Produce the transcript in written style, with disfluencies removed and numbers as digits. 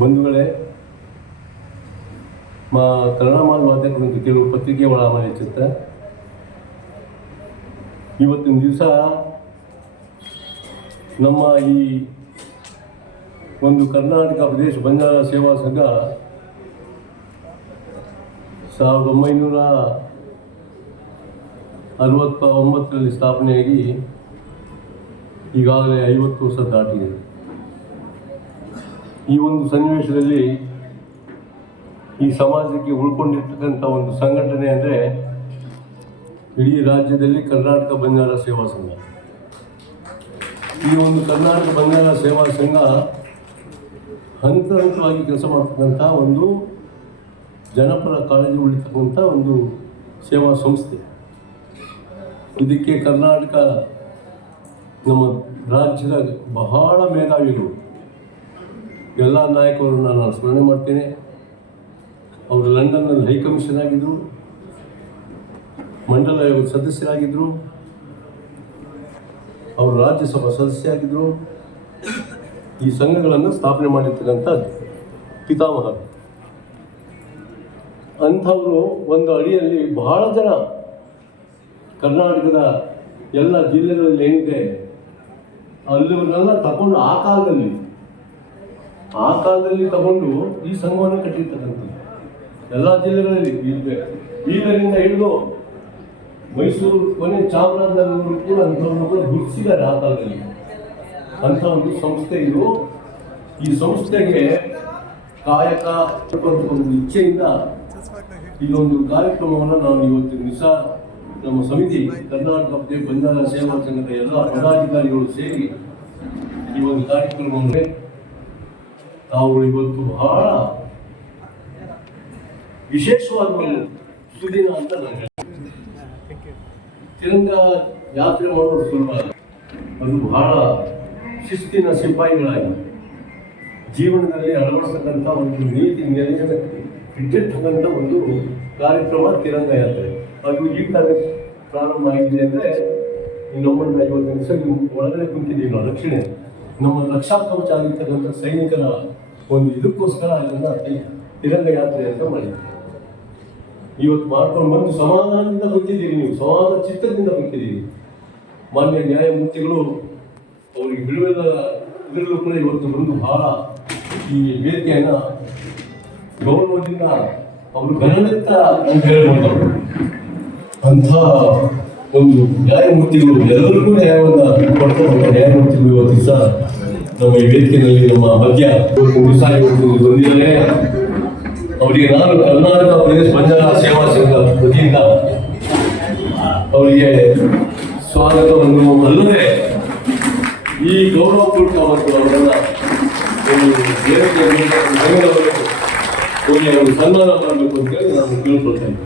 ಬಂಧುಗಳೇ, ಕನ್ನಡ ಮಾಧ್ಯಮದ ಕೆಲವು ಪತ್ರಿಕೆಗಳ ಆಮೇಲೆ ಚಿತ್ರ ಇವತ್ತಿನ ದಿವಸ ನಮ್ಮ ಈ ಒಂದು ಕರ್ನಾಟಕ ಪ್ರದೇಶ ಬಂಜಾರ ಸೇವಾ ಸಂಘ 1969ರಲ್ಲಿ ಸ್ಥಾಪನೆಯಾಗಿ ಈಗಾಗಲೇ 50 ವರ್ಷ ದಾಟಿದೆ. ಈ ಒಂದು ಸನ್ನಿವೇಶದಲ್ಲಿ ಈ ಸಮಾಜಕ್ಕೆ ಉಳ್ಕೊಂಡಿರ್ತಕ್ಕಂಥ ಒಂದು ಸಂಘಟನೆ ಅಂದರೆ ಇಡೀ ರಾಜ್ಯದಲ್ಲಿ ಕರ್ನಾಟಕ ಬಂಜಾರ ಸೇವಾ ಸಂಘ. ಈ ಒಂದು ಕರ್ನಾಟಕ ಬಂಜಾರ ಸೇವಾ ಸಂಘ ಹಂತ ಹಂತವಾಗಿ ಕೆಲಸ ಮಾಡ್ತಕ್ಕಂಥ ಒಂದು ಜನಪರ ಕಾಳಜಿ ಉಳಿತಕ್ಕಂಥ ಒಂದು ಸೇವಾ ಸಂಸ್ಥೆ. ಇದಕ್ಕೆ ಕರ್ನಾಟಕ ನಮ್ಮ ರಾಜ್ಯದ ಬಹಳ ಮೇಧಾವಿಗಳು ಎಲ್ಲ ನಾಯಕರನ್ನು ನಾನು ಸ್ಮರಣೆ ಮಾಡ್ತೇನೆ. ಅವರು ಲಂಡನ್ನಲ್ಲಿ ಹೈಕಮಿಷನ್ ಆಗಿದ್ದರು, ಮಂಡಲ ಸದಸ್ಯರಾಗಿದ್ದರು, ಅವರು ರಾಜ್ಯಸಭಾ ಸದಸ್ಯರಾಗಿದ್ದರು. ಈ ಸಂಘಗಳನ್ನು ಸ್ಥಾಪನೆ ಮಾಡಿರ್ತಕ್ಕಂಥ ಪಿತಾಮಹರು. ಅಂಥವರು ಒಂದು ಅಡಿಯಲ್ಲಿ ಬಹಳ ಜನ ಕರ್ನಾಟಕದ ಎಲ್ಲ ಜಿಲ್ಲೆಗಳಲ್ಲಿ ಏನಿದೆ ಅಲ್ಲಿವನ್ನೆಲ್ಲ ತಗೊಂಡು ಆ ಕಾಲದಲ್ಲಿ ತಗೊಂಡು ಈ ಸಂಘವನ್ನು ಕಟ್ಟಿರ್ತಕ್ಕಂಥದ್ದು ಎಲ್ಲ ಜಿಲ್ಲೆಗಳಲ್ಲಿ ಬೀದರಿಂದ ಹಿಡಿದು ಮೈಸೂರು ಕೊನೆ ಚಾಮರಾಜನಗರ ಕೂಡ ಅಂಥವ್ರನ್ನ ಕೂಡ ಗುರುತಿಸಿದ್ದಾರೆ ಆ ಕಾಲದಲ್ಲಿ. ಅಂಥ ಒಂದು ಸಂಸ್ಥೆ ಇದು. ಈ ಸಂಸ್ಥೆಗೆ ಕಾಯಕ ಒಂದು ಇಚ್ಛೆಯಿಂದ ಇದೊಂದು ಕಾರ್ಯಕ್ರಮವನ್ನು ನಾವು ಇವತ್ತಿನ ದಿವಸ ನಮ್ಮ ಸಮಿತಿ ಕರ್ನಾಟಕ ಪ್ರದೇಶ ಬಂಜಾರ ಸೇವಾ ಸಂಘದ ಎಲ್ಲ ಪದಾಧಿಕಾರಿಗಳು ಸೇರಿ ಈ ಒಂದು ಕಾರ್ಯಕ್ರಮವನ್ನು ನಾವು ಇವತ್ತು ಬಹಳ ವಿಶೇಷವಾದ ಒಂದು ಸುದಿನ ಅಂತ ನಾನು ತಿರಂಗ ಯಾತ್ರೆ ಮಾಡೋದು ಸುಲಭ. ಅದು ಬಹಳ ಶಿಸ್ತಿನ ಸಿಪಾಯಿಗಳಾಗಿ ಜೀವನದಲ್ಲಿ ಅಳವಡಿಸ್ತಕ್ಕಂಥ ಒಂದು ನೀತಿ ನೆಲೆಯನ್ನು ಇಟ್ಟಿರ್ತಕ್ಕಂಥ ಒಂದು ಕಾರ್ಯಕ್ರಮ ತಿರಂಗ ಯಾತ್ರೆ. ಅದು ಈ ಪ್ರಾರಂಭ ಆಗಿದೆ ಅಂದರೆ ನಮ್ಮನ್ನು 50 ದಿವಸ ಒಳಗಡೆ ಕುಂತಿದ್ದೀವಿ ನಾವು. ರಕ್ಷಣೆ ನಮ್ಮ ರಕ್ಷಾ ಕವಚ ಆಗಿರ್ತಕ್ಕಂಥ ಸೈನಿಕರ ಒಂದು ಇದಕ್ಕೋಸ್ಕರ ಅದನ್ನು ತಿರಂಗ ಯಾತ್ರೆ ಅಂತ ಮಾಡಿದ್ದೀವಿ. ಇವತ್ತು ಮಾಡ್ಕೊಂಡು ಬಂದು ಸಮಾಧಾನದಿಂದ ಬಂದಿದ್ದೀರಿ, ನೀವು ಸಮಾಧಾನ ಚಿತ್ತದಿಂದ ಬಂದಿದ್ದೀರಿ. ಮಾನ್ಯ ನ್ಯಾಯಮೂರ್ತಿಗಳು ಅವರಿಗೆ ಬಿಡುಗಡೆ ಕೂಡ ಇವತ್ತು ಬಂದು ಬಹಳ ಈ ವೇದಿಕೆಯನ್ನು ಗೌರವದಿಂದ ಅವರು ಗಣನೆತ್ತ ಅಂತ ಹೇಳ್ಬೋದು. ಅಂಥ ಒಂದು ನ್ಯಾಯಮೂರ್ತಿಗಳು ಎಲ್ಲರಿಗೂ ನ್ಯಾಯವನ್ನು ಕೊಡ್ತಕ್ಕಂಥ ನ್ಯಾಯಮೂರ್ತಿಗಳು ಇವತ್ತು ದಿವಸ ನಮ್ಮ ಈ ವೇದಿಕೆಯಲ್ಲಿ ನಮ್ಮ ಮಧ್ಯ ದಿವಸ ಇವತ್ತು ಬಂದಿದ್ದಾರೆ. ಅವರಿಗೆ ನಾನು ಕರ್ನಾಟಕ ಪ್ರದೇಶ ಬಂಜಾರ ಸೇವಾ ಸಂಘ ವತಿಯಿಂದ ಅವರಿಗೆ ಸ್ವಾಗತವನ್ನು ಅಲ್ಲದೆ ಈ ಗೌರವಪೂರ್ವಕ ಮತ್ತು ಅವರನ್ನು ವೇದಿಕೆಯಲ್ಲಿ ಸನ್ಮಾನ ಮಾಡಬೇಕು ಅಂತೇಳಿ ನಾನು ಕೇಳ್ಕೊಳ್ತೇನೆ.